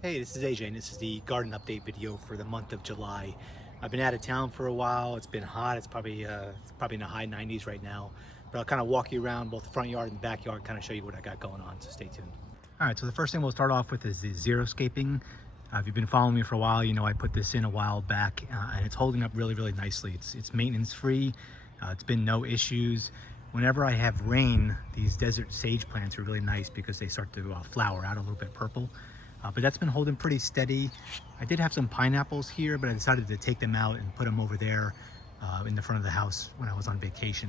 Hey, this is AJ, and this is the garden update video for the month of July. I've been out of town for a while. It's been hot. It's probably in the high 90s right now. But I'll kind of walk you around both the front yard and backyard, kind of show you what I got going on. So stay tuned. All right. So the first thing we'll start off with is the xeriscaping. If you've been following me for a while, you know I put this in a while back, and it's holding up really, really nicely. It's maintenance free. It's been no issues. Whenever I have rain, these desert sage plants are really nice because they start to flower out a little bit purple. But that's been holding pretty steady. I did have some pineapples here, but I decided to take them out and put them over there in the front of the house when I was on vacation.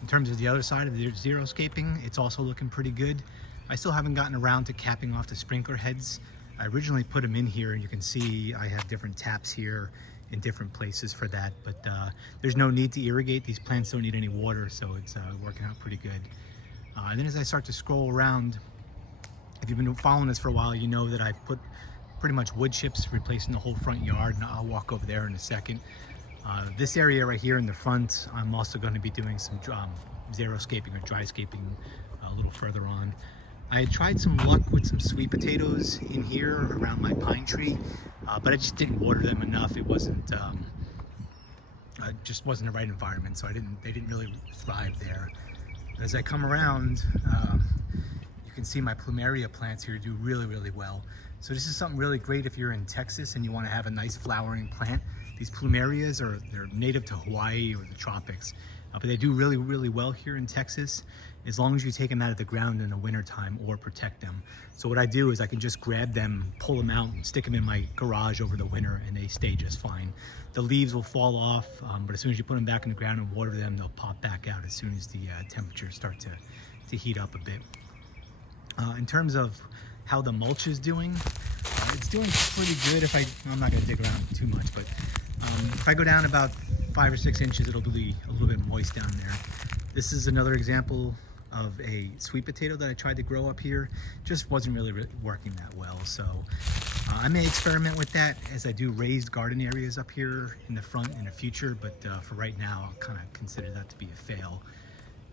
In terms of the other side of the xeriscaping, it's also looking pretty good. I still haven't gotten around to capping off the sprinkler heads. I originally put them in here, and you can see I have different taps here in different places for that, but there's no need to irrigate. These plants don't need any water, so it's working out pretty good. And then as I start to scroll around, if you've been following this for a while, you know that I've put pretty much wood chips replacing the whole front yard, and I'll walk over there in a second. This area right here in the front, I'm also going to be doing some xeriscaping or dryscaping a little further on. I had tried some luck with some sweet potatoes in here around my pine tree, but I just didn't water them enough. It just wasn't the right environment, so they didn't really thrive there. As I come around, you can see my plumeria plants here do really, really well. So this is something really great if you're in Texas and you want to have a nice flowering plant. These plumerias they're native to Hawaii or the tropics, but they do really, really well here in Texas as long as you take them out of the ground in the wintertime or protect them. So what I do is I can just grab them, pull them out, and stick them in my garage over the winter, and they stay just fine. The leaves will fall off, but as soon as you put them back in the ground and water them, they'll pop back out as soon as the temperatures start to heat up a bit. In terms of how the mulch is doing, it's doing pretty good. I'm not going to dig around too much, but if I go down about 5 or 6 inches, it'll be a little bit moist down there. This is another example of a sweet potato that I tried to grow up here. Just wasn't really working that well. So I may experiment with that as I do raised garden areas up here in the front in the future, but for right now, I'll kind of consider that to be a fail.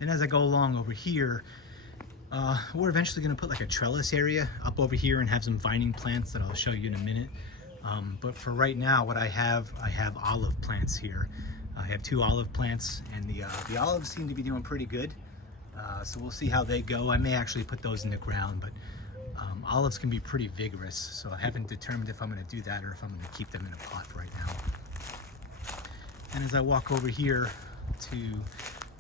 And as I go along over here, we're eventually going to put like a trellis area up over here and have some vining plants that I'll show you in a minute. But for right now, what I have olive plants here. I have 2 olive plants, and the olives seem to be doing pretty good. So we'll see how they go. I may actually put those in the ground, but olives can be pretty vigorous. So I haven't determined if I'm going to do that or if I'm going to keep them in a pot right now. And as I walk over here to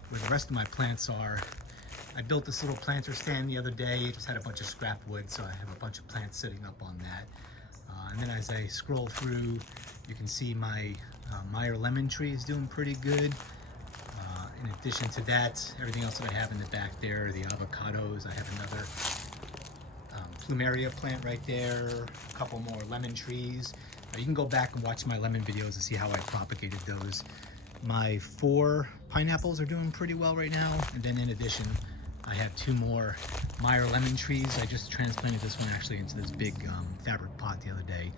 where the rest of my plants are, I built this little planter stand the other day. It just had a bunch of scrap wood, so I have a bunch of plants sitting up on that. And then as I scroll through, you can see my Meyer lemon tree is doing pretty good. In addition to that, everything else that I have in the back there, the avocados, I have another plumeria plant right there, a couple more lemon trees. You can go back and watch my lemon videos and see how I propagated those. My 4 pineapples are doing pretty well right now, and then in addition, I have 2 more Meyer lemon trees. I just transplanted this one actually into this big fabric pot the other day.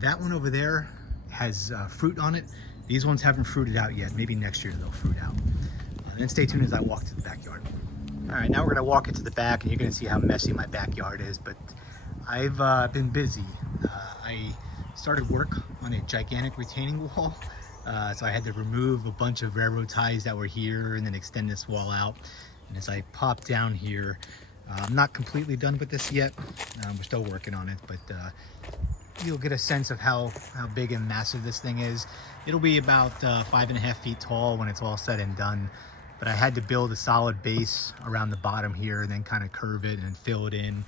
That one over there has fruit on it. These ones haven't fruited out yet. Maybe next year they'll fruit out. Then stay tuned as I walk to the backyard. All right, now we're gonna walk into the back, and you're gonna see how messy my backyard is, but I've been busy. I started work on a gigantic retaining wall. So I had to remove a bunch of railroad ties that were here and then extend this wall out. And as I pop down here, I'm not completely done with this yet. We're still working on it, but you'll get a sense of how big and massive this thing is. It'll be about 5.5 feet tall when it's all said and done. But I had to build a solid base around the bottom here and then kind of curve it and fill it in.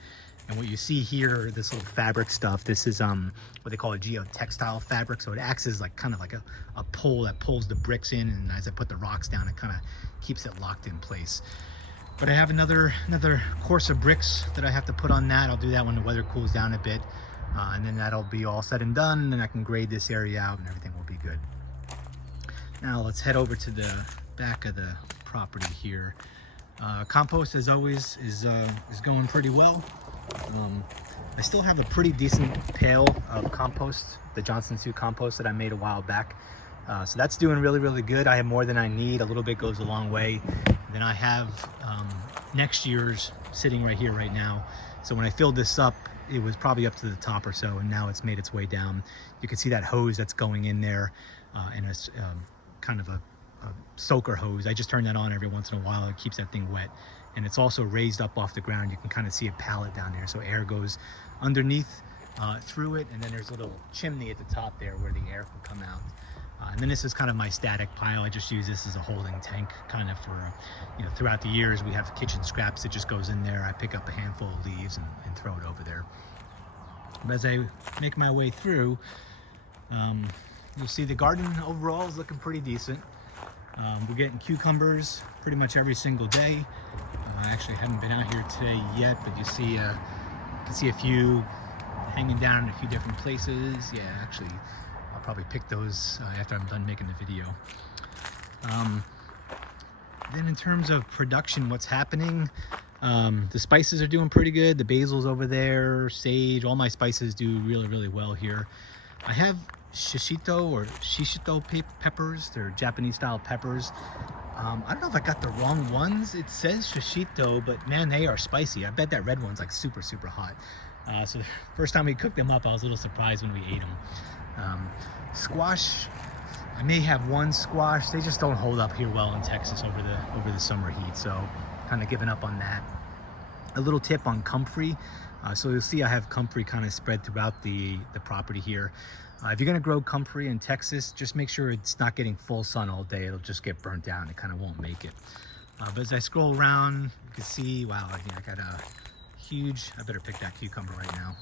And what you see here, this little fabric stuff, this is what they call a geotextile fabric. So it acts as like kind of like a pole that pulls the bricks in, and as I put the rocks down, it kind of keeps it locked in place. But I have another course of bricks that I have to put on that. I'll do that when the weather cools down a bit. And then that'll be all said and done, and I can grade this area out and everything will be good. Now let's head over to the back of the property here. Compost, as always, is going pretty well. I still have a pretty decent pail of compost, the Johnson Sioux compost that I made a while back. So that's doing really, really good. I have more than I need. A little bit goes a long way. And then I have next year's sitting right here right now. So when I filled this up, it was probably up to the top or so, and now it's made its way down. You can see that hose that's going in there, and a kind of a soaker hose. I just turn that on every once in a while. It keeps that thing wet, and it's also raised up off the ground. You can kind of see a pallet down there, so air goes underneath through it, and then there's a little chimney at the top there where the air can come out. And then this is kind of my static pile. I just use this as a holding tank, kind of for, you know, throughout the years we have kitchen scraps that just goes in there. I pick up a handful of leaves and throw it over there. But as I make my way through, you'll see the garden overall is looking pretty decent. We're getting cucumbers pretty much every single day. I actually haven't been out here today yet, but you can see a few hanging down in a few different places. Yeah, actually, I'll probably pick those after I'm done making the video. Then in terms of production, what's happening, the spices are doing pretty good. The basil's over there, sage, all my spices do really, really well here. I have shishito peppers. They're Japanese style peppers. I don't know if I got the wrong ones. It says shishito, but man, they are spicy. I bet that red one's like super, super hot. So the first time we cooked them up, I was a little surprised when we ate them. Squash, I may have one squash. They just don't hold up here well in Texas over the summer heat, so kind of giving up on that. A little tip on comfrey. So you'll see I have comfrey kind of spread throughout the property here. If you're going to grow comfrey in Texas, just make sure it's not getting full sun all day. It'll just get burnt down. It kind of won't make it. But as I scroll around, you can see, wow, I got a huge, I better pick that cucumber right now.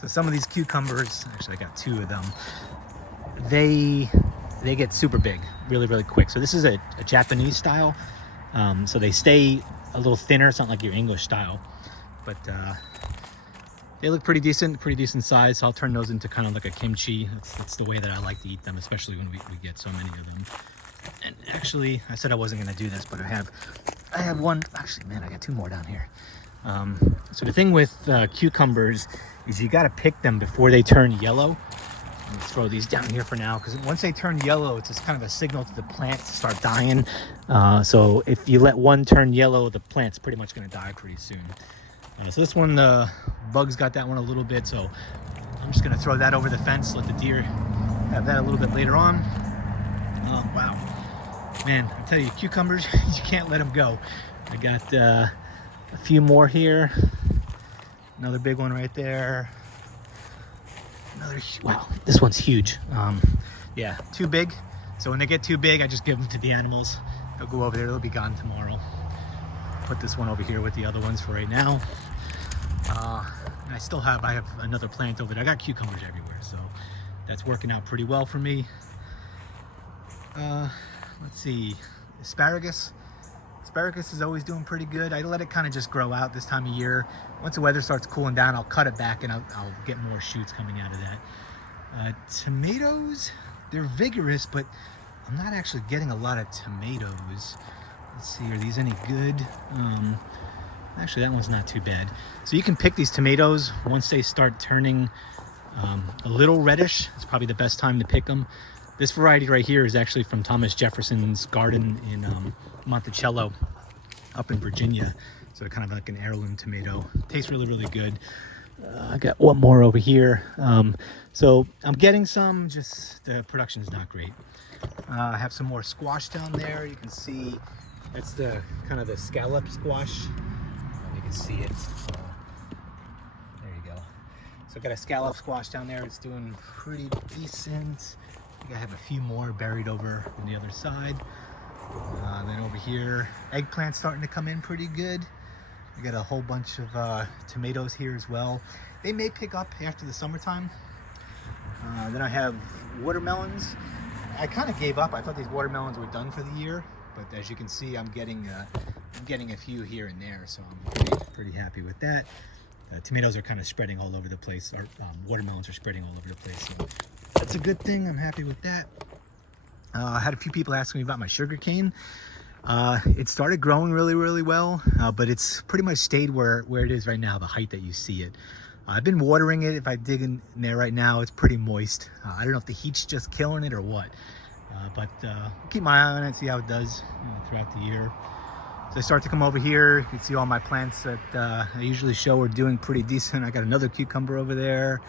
So some of these cucumbers, actually I got two of them, they get super big really, really quick. So this is a Japanese style. So they stay a little thinner. It's not like your English style, but they look pretty decent size. So I'll turn those into kind of like a kimchi. That's the way that I like to eat them, especially when we get so many of them. And actually, I said I wasn't going to do this, but I have one. Actually, man, I got two more down here. So the thing with cucumbers is you got to pick them before they turn yellow. Let me throw these down here for now, because once they turn yellow, it's just kind of a signal to the plant to start dying. So if you let one turn yellow, the plant's pretty much going to die pretty soon. So this one, the bugs got that one a little bit, so I'm just going to throw that over the fence, let the deer have that a little bit later on. Wow. Man, I tell you, cucumbers, you can't let them go. I got a few more here. Another big one right there. Wow, this one's huge. Yeah, too big. So when they get too big, I just give them to the animals. They'll go over there, they'll be gone tomorrow. Put this one over here with the other ones for right now. And I have another plant over there. I got cucumbers everywhere, so that's working out pretty well for me. Let's see, asparagus. Asparagus is always doing pretty good. I let it kind of just grow out this time of year. Once the weather starts cooling down, I'll cut it back and I'll get more shoots coming out of that. Tomatoes, they're vigorous, but I'm not actually getting a lot of tomatoes. Let's see, are these any good? Actually, that one's not too bad. So you can pick these tomatoes once they start turning a little reddish. It's probably the best time to pick them. This variety right here is actually from Thomas Jefferson's garden in Monticello up in Virginia. So kind of like an heirloom tomato. Tastes really, really good. I got one more over here. So I'm getting some, just the production is not great. I have some more squash down there. You can see that's the kind of the scallop squash. You can see it. There you go. So I got a scallop squash down there. It's doing pretty decent. I think I have a few more buried over on the other side. Then over here, eggplant's starting to come in pretty good. We got a whole bunch of tomatoes here as well. They may pick up after the summertime. Then I have watermelons. I kind of gave up. I thought these watermelons were done for the year, but as you can see, I'm getting a few here and there, so I'm pretty happy with that. Tomatoes are kind of spreading all over the place. Or watermelons are spreading all over the place, so that's a good thing. I'm happy with that. I had a few people asking me about my sugarcane. It started growing really, really well, but it's pretty much stayed where it is right now, the height that you see it. I've been watering it. If I dig in there right now, it's pretty moist. I don't know if the heat's just killing it or what, but keep my eye on it, see how it does throughout the year. So I start to come over here. You can see all my plants that I usually show are doing pretty decent. I got another cucumber over there.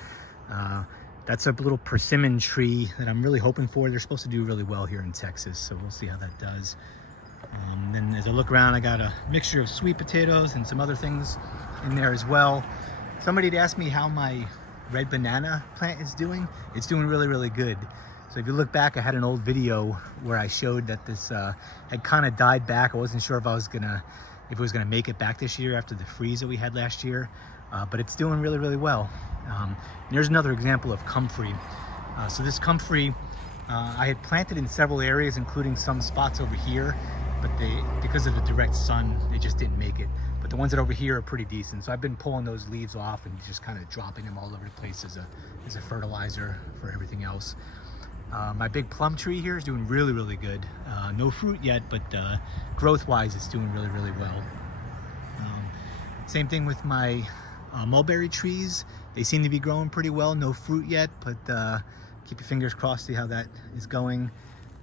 That's a little persimmon tree that I'm really hoping for. They're supposed to do really well here in Texas, so we'll see how that does. Then as I look around, I got a mixture of sweet potatoes and some other things in there as well. Somebody had asked me how my red banana plant is doing. It's doing really, really good. So if you look back, I had an old video where I showed that this had kind of died back. I wasn't sure if it was gonna make it back this year after the freeze that we had last year, but it's doing really, really well. And there's another example of comfrey. So this comfrey, I had planted in several areas, including some spots over here, but because of the direct sun, they just didn't make it. But the ones that are over here are pretty decent. So I've been pulling those leaves off and just kind of dropping them all over the place as a fertilizer for everything else. My big plum tree here is doing really, really good. No fruit yet, but growth-wise, it's doing really, really well. Same thing with my mulberry trees. They seem to be growing pretty well. No fruit yet, but keep your fingers crossed, see how that is going.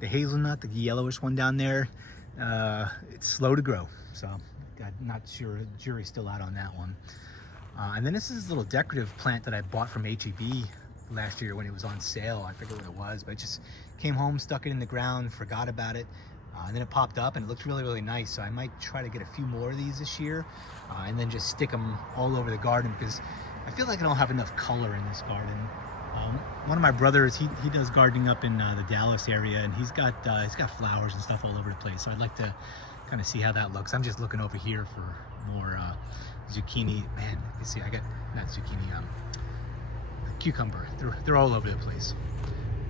The hazelnut, the yellowish one down there, it's slow to grow. So I'm not sure, the jury's still out on that one. And then this is this little decorative plant that I bought from H-E-B last year when it was on sale. I forget what it was, but I just came home, stuck it in the ground, forgot about it, and then it popped up and it looked really, really nice. So I might try to get a few more of these this year, and then just stick them all over the garden, because I feel like I don't have enough color in this garden. One of my brothers, he does gardening up in the Dallas area, and he's got flowers and stuff all over the place. So I'd like to kind of see how that looks. I'm just looking over here for more zucchini. Man, you see, I got not zucchini, cucumber. They're all over the place.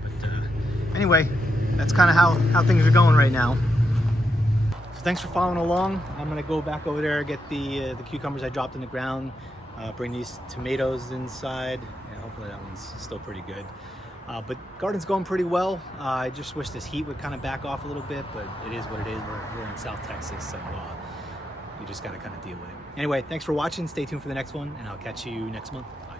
But anyway, that's kind of how things are going right now. So thanks for following along. I'm gonna go back over there, get the cucumbers I dropped in the ground, bring these tomatoes inside. Yeah, hopefully that one's still pretty good. But garden's going pretty well. I just wish this heat would kind of back off a little bit, but it is what it is. We're in South Texas, so you just gotta kind of deal with it. Anyway, thanks for watching. Stay tuned for the next one, and I'll catch you next month. Bye.